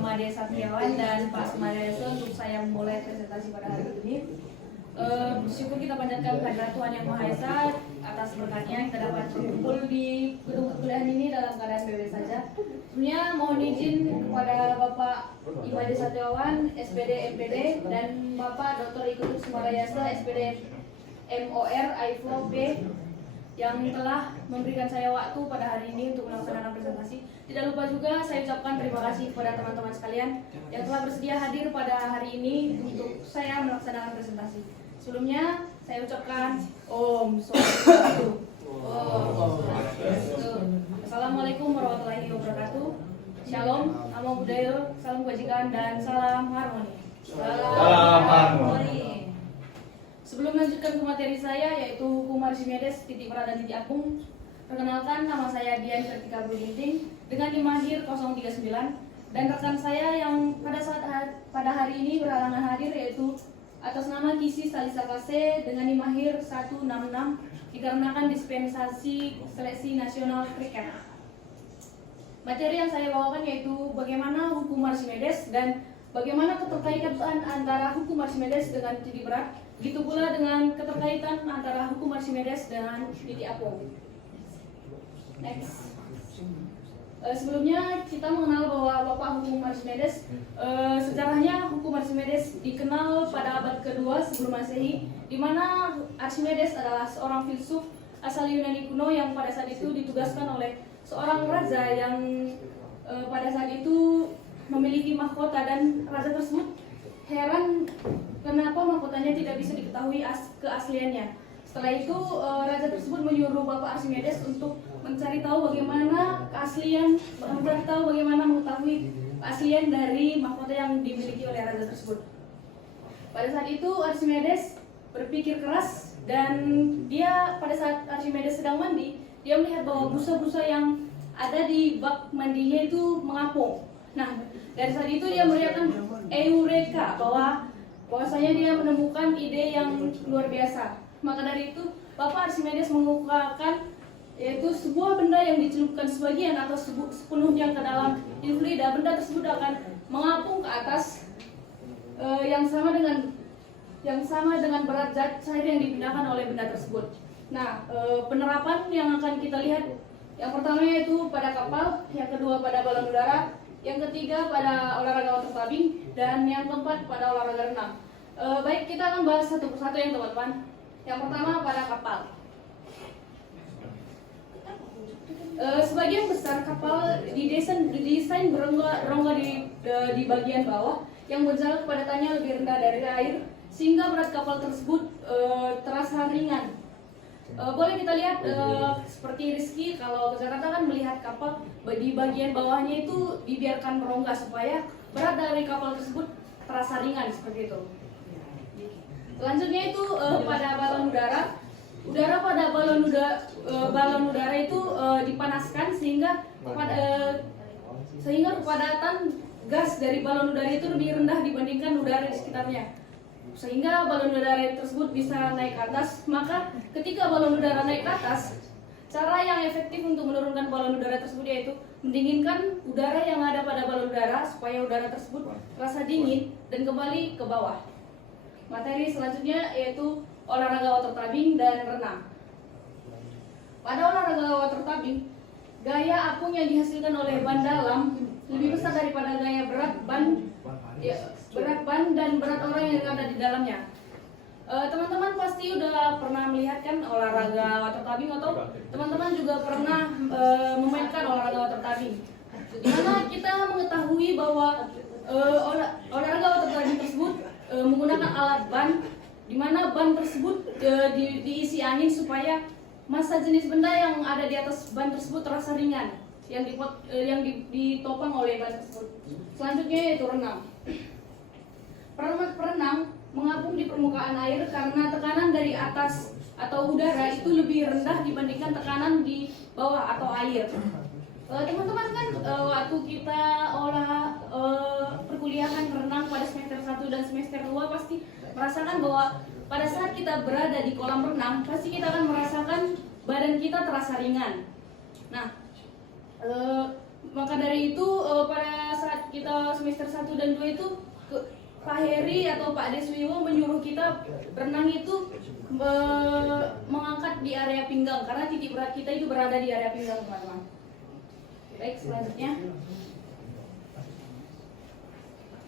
Made Satriawan dan Pak Sumadeso untuk saya memulai presentasi pada hari ini. Bersyukur kita panjatkan kehadirat Tuhan Yang Maha Esa atas berkatnya kita dapat berkumpul di gedung perkuliahan ini dalam keadaan bebas saja. Sebelumnya mohon izin kepada Bapak Made Satriawan, SPD MPD, dan Bapak Dr. Ikutus Sumarayasa, SPD MOR IFLO P, yang telah memberikan saya waktu pada hari ini untuk melaksanakan presentasi. Tidak lupa juga saya ucapkan terima kasih kepada teman-teman sekalian yang telah bersedia hadir pada hari ini untuk saya melaksanakan presentasi. Sebelumnya saya ucapkan Om Swastiastu. Assalamualaikum warahmatullahi wabarakatuh. Shalom, namo buddhaya, salam kebajikan, dan salam harmoni. Salam harmoni. Sebelum melanjutkan ke materi saya, yaitu hukum Archimedes, titik berat dan titik apung, perkenalkan, nama saya Dian Kartika Buginting dengan IMAHIR 039, dan rekan saya yang pada hari ini berhalangan hadir yaitu atas nama Kisi Salisa Kase dengan IMAHIR 166 dikarenakan dispensasi seleksi nasional kriket. Materi yang saya bawakan yaitu bagaimana hukum Archimedes dan bagaimana keterkaitan antara hukum Archimedes dengan titik berat. Begitu pula dengan keterkaitan antara hukum Archimedes dengan titik apung. Next. Sebelumnya kita mengenal bahwa Bapak hukum Archimedes. Sejarahnya hukum Archimedes dikenal pada abad kedua sebelum Masehi, di mana Archimedes adalah seorang filsuf asal Yunani kuno yang pada saat itu ditugaskan oleh seorang raja yang pada saat itu memiliki mahkota, dan raja tersebut heran kenapa mahkotanya tidak bisa diketahui keasliannya. Setelah itu raja tersebut menyuruh Bapak Archimedes untuk mencari tahu bagaimana mengetahui keaslian dari mahkota yang dimiliki oleh raja tersebut. Pada saat itu Archimedes berpikir keras, dan pada saat Archimedes sedang mandi, dia melihat bahwa busa-busa yang ada di bak mandinya itu mengapung. Nah, dari saat itu dia meriakan Eureka, bahwasanya dia menemukan ide yang luar biasa. Maka dari itu Bapak Archimedes mengukakan yaitu sebuah benda yang dicelupkan sebagian atau sepenuhnya ke dalam influida. Benda tersebut akan mengapung ke atas yang sama dengan berat zat cair yang dipindahkan oleh benda tersebut. Nah, penerapan yang akan kita lihat yang pertama yaitu pada kapal, yang kedua pada balon udara, yang ketiga pada olahraga water tubing, dan yang keempat pada olahraga renang. Baik, kita akan bahas satu persatu ya teman-teman. Yang pertama pada kapal. Sebagian besar kapal didesain berongga di bagian bawah yang berjalan kepadatannya lebih rendah dari air, sehingga berat kapal tersebut terasa ringan. Boleh kita lihat seperti Rizky kalau ke Jakarta kan melihat kapal di bagian bawahnya itu dibiarkan berongga supaya berat dari kapal tersebut terasa ringan seperti itu. Selanjutnya itu pada balon udara. Pada balon udara itu dipanaskan sehingga kepadatan gas dari balon udara itu lebih rendah dibandingkan udara di sekitarnya, sehingga balon udara tersebut bisa naik ke atas. Maka ketika balon udara naik ke atas, cara yang efektif untuk menurunkan balon udara tersebut yaitu mendinginkan udara yang ada pada balon udara supaya udara tersebut terasa dingin dan kembali ke bawah. Materi selanjutnya yaitu olahraga water tubing dan renang. Pada olahraga water tubing, gaya apung yang dihasilkan oleh ban dalam lebih besar daripada gaya berat ban dan berat orang yang ada di dalamnya. Teman-teman pasti udah pernah melihat kan olahraga water tubing, atau teman-teman juga pernah memainkan olahraga water tubing, di mana kita mengetahui bahwa olahraga water tubing tersebut menggunakan alat ban, di mana ban tersebut diisi angin supaya massa jenis benda yang ada di atas ban tersebut terasa ringan yang ditopang oleh ban tersebut. Selanjutnya yaitu renang. Perenang mengapung di permukaan air karena tekanan dari atas atau udara itu lebih rendah dibandingkan tekanan di bawah atau air. Teman-teman kan waktu kita perkuliahan renang pada semester 1 dan semester 2 pasti merasakan bahwa pada saat kita berada di kolam renang pasti kita akan merasakan badan kita terasa ringan. Nah, maka dari itu pada saat kita semester 1 dan 2 itu Pak Heri atau Pak Deswiwo menyuruh kita berenang itu mengangkat di area pinggang karena titik berat kita itu berada di area pinggang, teman-teman. Baik, selanjutnya.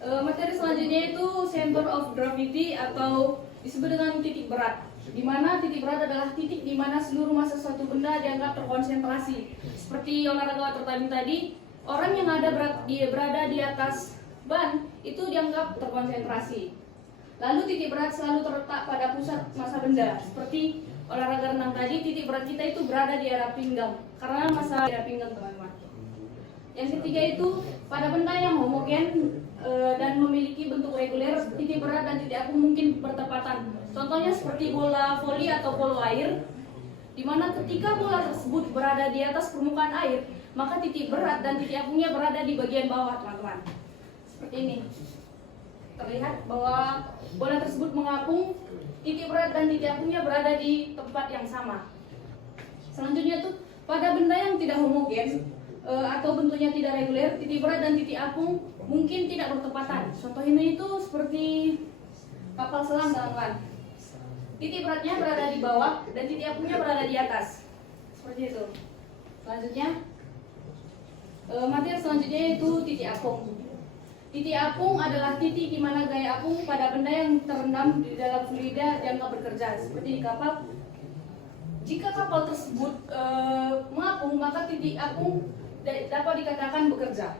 Materi selanjutnya itu center of gravity atau disebut dengan titik berat. Di mana titik berat adalah titik di mana seluruh massa suatu benda dianggap terkonsentrasi. Seperti olahraga water tadi, orang yang berada di atas ban itu dianggap terkonsentrasi. Lalu titik berat selalu terletak pada pusat massa benda. Seperti olahraga renang tadi, titik berat kita itu berada di area pinggang karena massa area pinggang, teman-teman. Yang ketiga itu pada benda yang homogen dan memiliki bentuk reguler, titik berat dan titik apung mungkin bertepatan. Contohnya seperti bola voli atau polo air, di mana ketika bola tersebut berada di atas permukaan air, maka titik berat dan titik apungnya berada di bagian bawah, teman-teman. Seperti ini. Terlihat bahwa bola tersebut mengapung, titik berat dan titik apungnya berada di tempat yang sama. Selanjutnya tuh pada benda yang tidak homogen atau bentuknya tidak reguler, titik berat dan titik apung mungkin tidak bertepatan. Contoh ini itu seperti kapal selam, teman-teman. Titik beratnya berada di bawah dan titik apungnya berada di atas. Seperti itu. Selanjutnya, materi selanjutnya itu titik apung. Titik apung adalah titik di mana gaya apung pada benda yang terendam di dalam fluida dianggap bekerja. Seperti di kapal. Jika kapal tersebut mengapung, maka titik apung dapat dikatakan bekerja.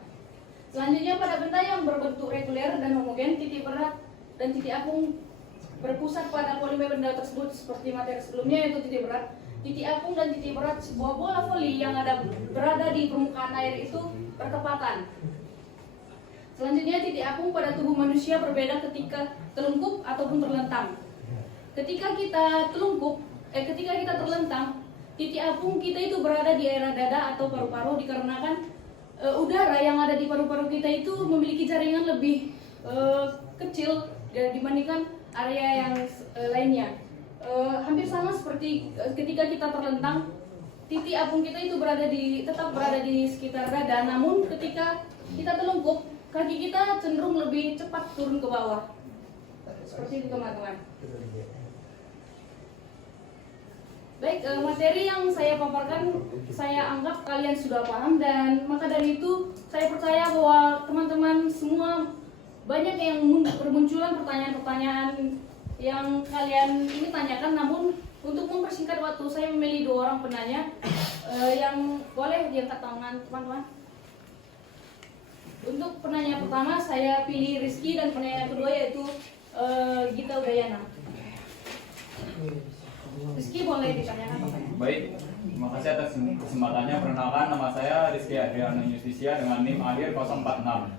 Selanjutnya pada benda yang berbentuk reguler dan homogen, titik berat dan titik apung berpusat pada polimer benda tersebut seperti materi sebelumnya, yaitu titik berat. Titik apung dan titik berat sebuah bola voli yang berada di permukaan air itu bertepatan. Selanjutnya titik apung pada tubuh manusia berbeda ketika telungkup ataupun terlentang. Ketika kita terlentang, titik apung kita itu berada di area dada atau paru-paru dikarenakan udara yang ada di paru-paru kita itu memiliki jaringan lebih kecil dibandingkan area yang lainnya. Hampir sama seperti ketika kita terlentang, titik apung kita itu tetap berada di sekitar dada, namun ketika kita telungkup, kaki kita cenderung lebih cepat turun ke bawah. Seperti itu, teman-teman. Baik, materi yang saya paparkan saya anggap kalian sudah paham, dan maka dari itu saya percaya bahwa teman-teman semua banyak yang bermunculan pertanyaan-pertanyaan yang kalian ini tanyakan. Namun untuk mempersingkat waktu, saya memilih 2 orang penanya yang boleh diangkat tangan, teman-teman. Untuk penanya pertama saya pilih Rizky, dan penanya kedua yaitu Gita Udayana. Rizky, boleh ditanyakan pertanyaan. Baik, terima kasih atas kesempatannya. Perkenalkan, nama saya Rizky Adriana Justisia dengan NIM akhir 046.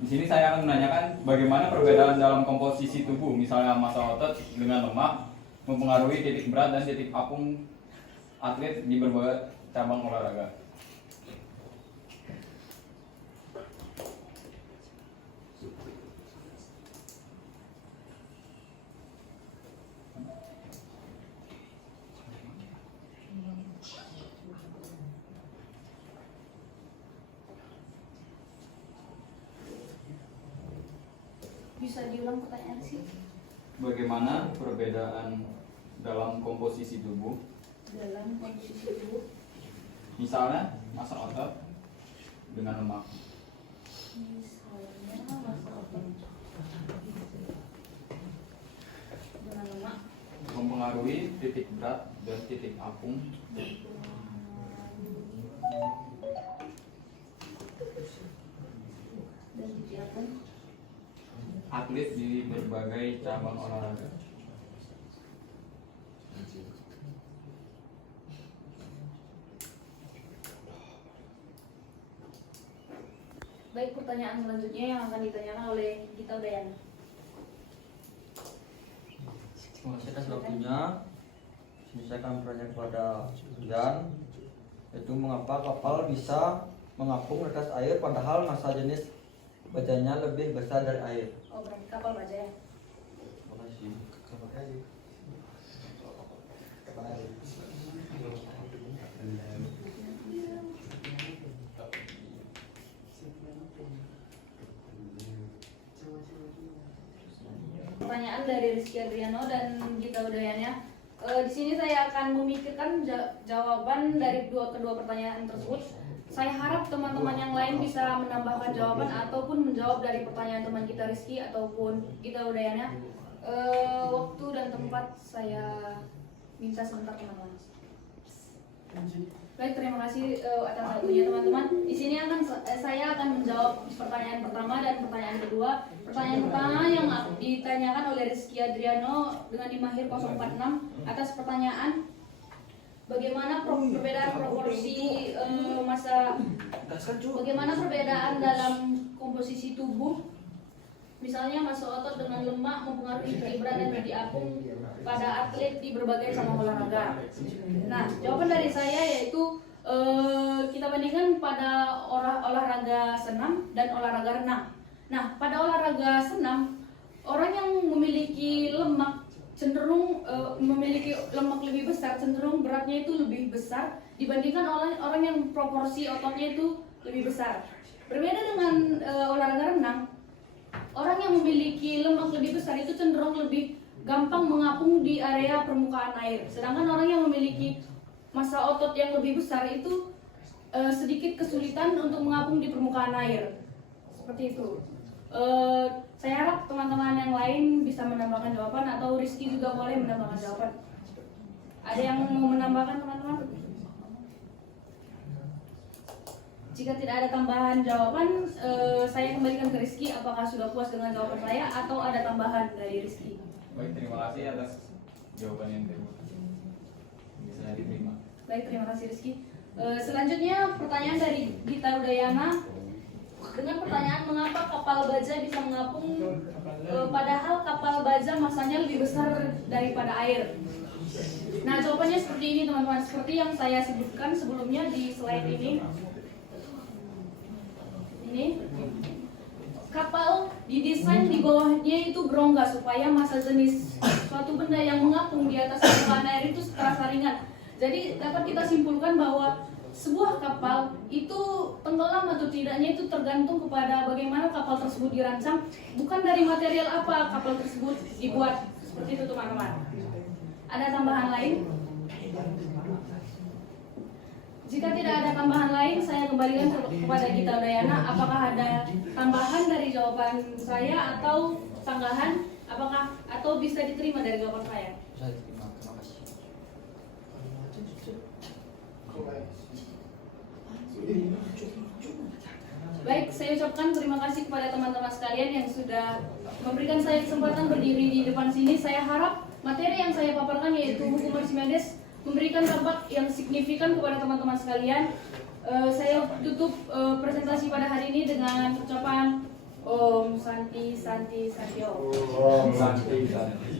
Di sini saya akan menanyakan bagaimana perbedaan dalam komposisi tubuh, misalnya massa otot dengan lemak, mempengaruhi titik berat dan titik apung atlet di berbagai cabang olahraga. Bisa diulang pertanyaan sih? Bagaimana perbedaan dalam komposisi tubuh, Dalam komposisi tubuh, misalnya massa otot dengan lemak? misalnya massa otot dengan lemak, Mempengaruhi titik berat dan titik apung dan titik apung atlet di berbagai cabang olahraga. Baik, pertanyaan selanjutnya yang akan ditanyakan oleh Gita Udayana. Terima kasih atas waktunya. Saya akan bertanya kepada Jan, yaitu mengapa kapal bisa mengapung di atas air padahal massa jenis bajanya lebih besar dari air. Oh, berarti kapal baja ya? Terima kasih. pertanyaan dari Rizky Adriano dan Gita Udayana. Di sini saya akan memikirkan jawaban dari kedua pertanyaan tersebut. Saya harap teman-teman yang lain bisa menambahkan jawaban ataupun menjawab dari pertanyaan teman kita Rizky ataupun Gita Udayana. Waktu dan tempat saya minta sebentar teman-teman. Baik, terima kasih atas waktunya teman-teman. Di sini saya akan menjawab pertanyaan pertama dan pertanyaan kedua. Pertanyaan pertama yang ditanyakan oleh Rizky Adriano dengan NIM akhir 046 atas pertanyaan bagaimana perbedaan proporsi bagaimana perbedaan dalam komposisi tubuh, misalnya massa otot dengan lemak mempengaruhi berat dan daya apung pada atlet di berbagai cabang olahraga. Nah, jawaban dari saya yaitu kita bandingkan pada olahraga senam dan olahraga renang. Nah, pada olahraga senam, orang yang memiliki lemak cenderung memiliki lemak lebih besar, cenderung beratnya itu lebih besar dibandingkan orang yang proporsi ototnya itu lebih besar. Berbeda dengan olahraga renang, orang yang memiliki lemak lebih besar itu cenderung lebih gampang mengapung di area permukaan air. Sedangkan orang yang memiliki massa otot yang lebih besar itu sedikit kesulitan untuk mengapung di permukaan air. Seperti itu. Saya harap teman-teman yang lain bisa menambahkan jawaban atau Rizky juga boleh menambahkan jawaban. Ada yang mau menambahkan teman-teman? Jika tidak ada tambahan jawaban, saya kembalikan ke Rizky. Apakah sudah puas dengan jawaban saya atau ada tambahan dari Rizky? Baik, terima kasih atas jawaban yang bisa diterima. Baik, terima kasih Rizky. Selanjutnya pertanyaan dari Gita Udayana dengan pertanyaan mengapa kapal baja bisa mengapung padahal kapal baja masanya lebih besar daripada air. Nah, jawabannya seperti ini teman-teman, seperti yang saya sebutkan sebelumnya di slide ini. Ini kapal didesain di bawahnya itu berongga supaya massa jenis suatu benda yang mengapung di atas permukaan air itu terasa ringan. Jadi dapat kita simpulkan bahwa sebuah kapal itu tenggelam atau tidaknya itu tergantung kepada bagaimana kapal tersebut dirancang, bukan dari material apa kapal tersebut dibuat. Seperti itu teman-teman. Ada tambahan lain? Jika tidak ada tambahan lain, saya kembalikan kepada Gita Udayana. Apakah ada tambahan dari jawaban saya atau sanggahan? Atau bisa diterima dari jawaban saya? Saya terima, terima kasih. Baik, saya ucapkan terima kasih kepada teman-teman sekalian yang sudah memberikan saya kesempatan berdiri di depan sini. Saya harap materi yang saya paparkan yaitu hukum Archimedes memberikan dampak yang signifikan kepada teman-teman sekalian. Saya tutup presentasi pada hari ini dengan ucapan Om Santi Santi Santi Om. Om Santi Santi.